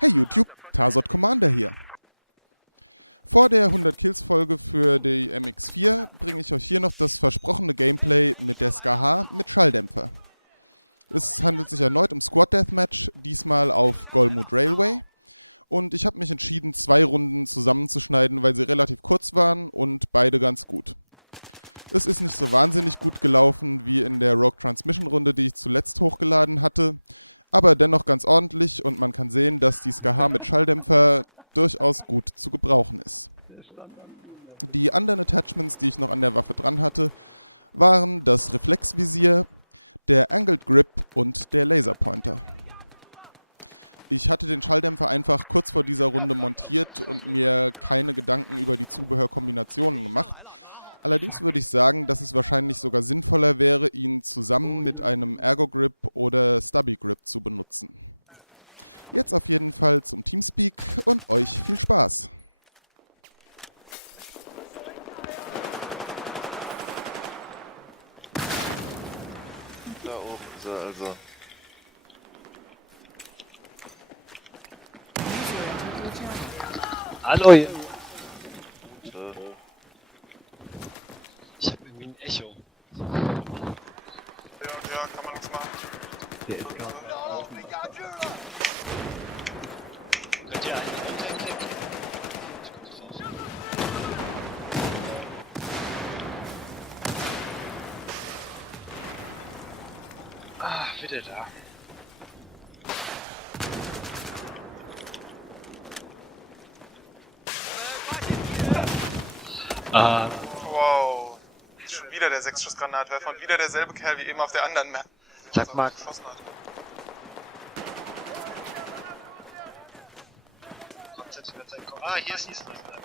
Hey YouTube, Tarsot Commander hier. Vor der 100 Kills Folge für die MX4 bringe ich euch hier noch das versprochene Gameplay mit der SKH mit Schalldämpfer. Es handelt sich erneut um Squad Deathmatch, diesmal auf Golmud Railway. Und ich habe mich entschieden, 2 Runden zusammenzuschneiden, weil sie relativ kurz waren und beide ganz gut. Es ist nicht so wahnsinnig gut gelaufen wie in der Rogue Transmission Runde, die ich zuletzt hochgeladen hatte, aber dennoch ganz ordentlich und man kann sehen, dass die SKH mit Schalldämpfer durchaus gut zu gebrauchen ist. Die anderen Attachments, die ich noch an der Waffe dran hatte, waren das Reflexvisier, der Angled Grip und der Laserpointer. Ich hatte den Schalldämpfer einfach kurz vor dieser Runde montiert und mir keine Gedanken über die Zubehörkombinationen gemacht. Allerdings würde ich sagen, dass es wahrscheinlich sogar sinnvoller wäre, ihn zusammen mit einem Ergo Grip oder Stubby Grip zu benutzen. Jetzt auf jeden Fall zum Teamspeak und euch viel Spaß! Da oben ist er also. Hallo! Ich hab irgendwie ein Echo. Ja, kann man nichts machen. Könnt ihr einen runterklicken? Ah, wieder da. Wow. Schon wieder der 6-Schuss-Granatwerfer und wieder derselbe Kerl wie eben auf der anderen Map. Sag mal. Geschossen hat. Ah, hier ist ein Sniper.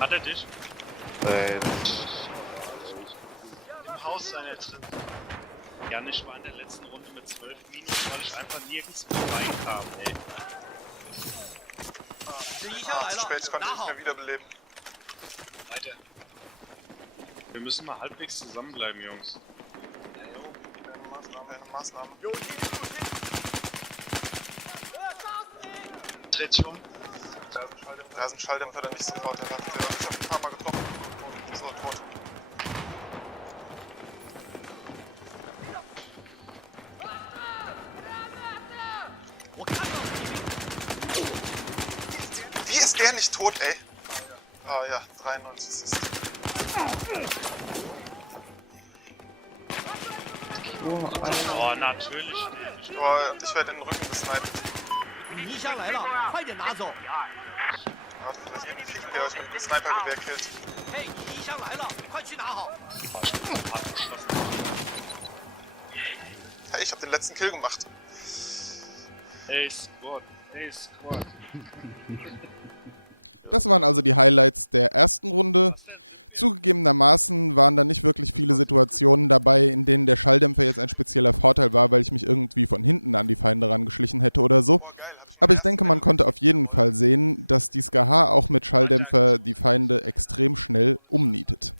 Hat er dich? Im Haus sein er drin. Janis war in der letzten Runde mit 12 Minus, weil ich einfach nirgendwo reinkam, ey. Zu spät, ich konnte nicht mehr wiederbeleben. Weiter. Wir müssen mal halbwegs zusammenbleiben, Jungs. Ajo. Keine Maßnahme. Tritt schon. Da ist ein Schalldämpfer, der nicht sofort erwacht. Der hat mich auf ein paar Mal getroffen. So, tot. Wie ist der nicht tot, ey? Ah ja, 93 ist es. Oh, natürlich nicht. Oh, ich werde in den Rücken gesniped. 敌箱来了，快点拿走！ Warte, vielleicht irgendein Viech, der euch mit dem Snipergewehr killt. 嘿，敌箱来了，快去拿好！ Hey, ich hab den letzten Kill gemacht. Ey, Squad. Ey, Squad. Das waren also die Highlights der ersten Runde. Zugegebenermaßen waren da nicht wirklich viele Situationen dabei, in denen der Schalldämpfer jetzt ein spezieller Vorteil war, weil ich mich irgendwie von hinten an die Feinde rangeschlichen hätte oder so. Aber ich denke, man konnte auf jeden Fall sehen, dass die SKH auch mit Schalldämpfer die Feinde extrem schnell umnietet.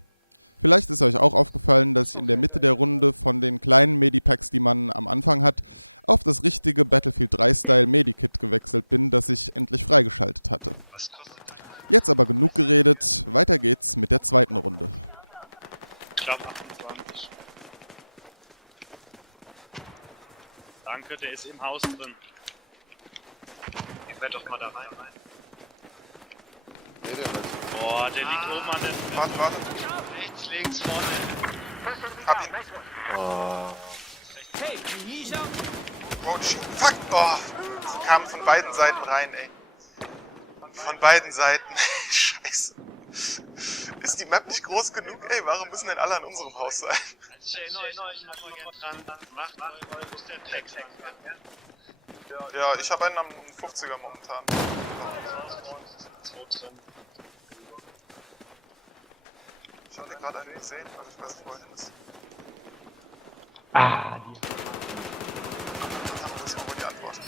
Vielleicht ist euch auch aufgefallen, dass ich in der Mitte der Runde von den kleinen Medipacks, die man am Anfang hat, auf das richtige Battlefield 3-Style Medikit gewechselt bin, das ich endlich freigeschaltet hatte. Was kostet das? Jetzt aber genug geredet, weiter geht's mit der zweiten Runde. Ich glaube 28. Danke, der ist im Haus drin. Ich werde doch mal da rein. Boah, der liegt oben an der... Warte. Rechts, links, vorne. Hab ihn. 嘿，敌箱！ Oh, fuck! Oh! Sie kamen von beiden Seiten rein, ey. Von beiden Seiten. Scheiße. Ist die Map nicht groß genug? Ey, warum müssen denn alle an unserem Haus sein? Ich mach mal dran. Macht mal, wo ist der Pack sein kann, Ja, ich habe einen am 50er momentan. So drin. Ich hatte gerade einen gesehen, aber ich weiß nicht, wo er hin ist. Ah, Verdammt, das war wohl die Antwort.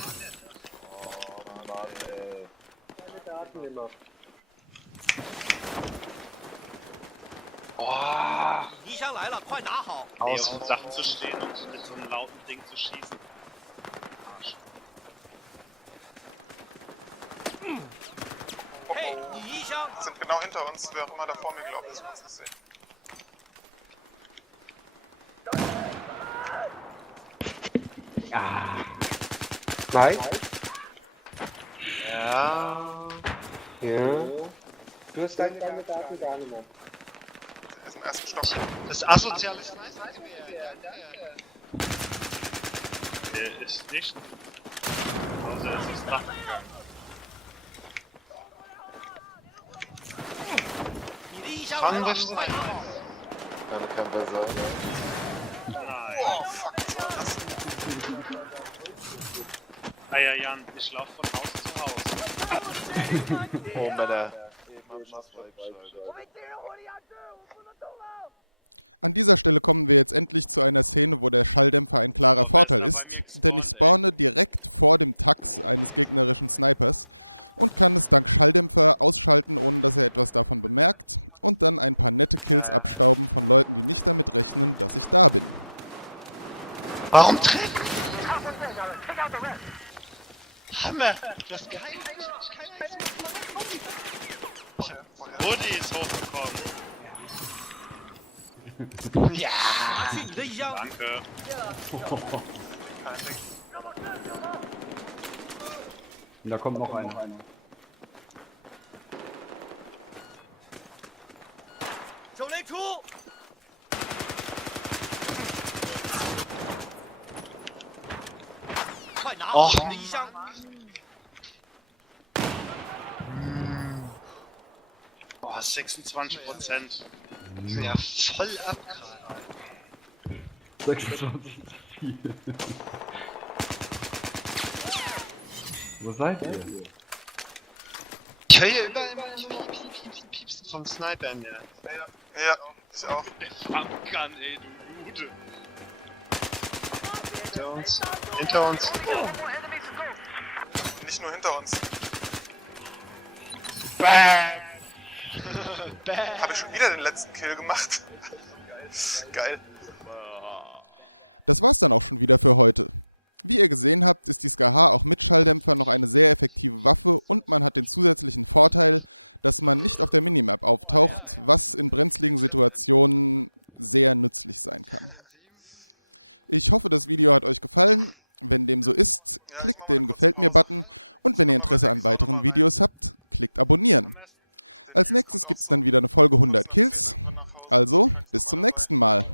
Daten immer. Oh, 敌枪来了，快拿好！ nee, auf den Sachen zu stehen und mit so einem lauten Ding zu schießen. Arsch. Hey, 你一箱， Sind genau hinter uns, wer auch immer da vor mir glaubt, dass wir uns nicht sehen. Nein? Ja. Ja. Du hast deine Daten gar nicht mehr. Der ist im ersten Stock. Das asoziale Sniper. Der ist nicht. Also es ist Dach gegangen. 你的一箱来 Fangen 了 wir， 快拿好！ Keine kann besser sein. Nein. Oh, fuck, was war das? Ah ja, Jan, ich lauf von Haus zu Haus. Oh, Männer. An dieser Stelle kommen wir jetzt endlich zu einer Szene, wo der Schalldämpfer ein klarer Vorteil ist, denn ich spawne direkt vor dem Tax eines gegnerischen Snipers und kann es dank Schalldämpfer ausschalten, ohne dass er etwas davon bemerkt, und dann ein paar nette Kills abstauben von Leuten, die nicht damit rechnen, dass ich da bin. Warum treffen? Hammer! Das ist geil! Ich hab dich kein einziges Mal getroffen! Woody ist hochgekommen! Ja! 拿去你的一箱！ Danke! Da kommt noch einer. 手雷出！ 快拿好 Och 你的一箱！ Boah, 26%. Ja, voll ab gerade. 26 viel. Wo seid ihr? Ich höre hier überall immer Piepsen vom Sniper in mir. Ja, ich auch. Pumpgun, ey, du Gute. Hinter uns. Hinter uns. Nicht nur hinter uns. Bam! Habe ich schon wieder den letzten Kill gemacht. Geil. Das war's dann auch schon wieder für heute. Wie ihr gesehen habt, ist die SCAR auch mit Schalldämpfer noch eine sehr effektive Waffe und man hat den zusätzlichen Vorteil, dass man nicht auf der Minimap auftaucht, was in brenzligen Situationen sehr nützlich sein kann. Ich hoffe, das Video hat euch gefallen. Wenn dem so ist, klickt den Gefällt mir-Button und wenn ihr Interesse an weiteren Videos habt, klickt Abonnieren. Als nächstes gibt's dann wieder eine Folge 100 Kills. Also, bis zum nächsten Mal.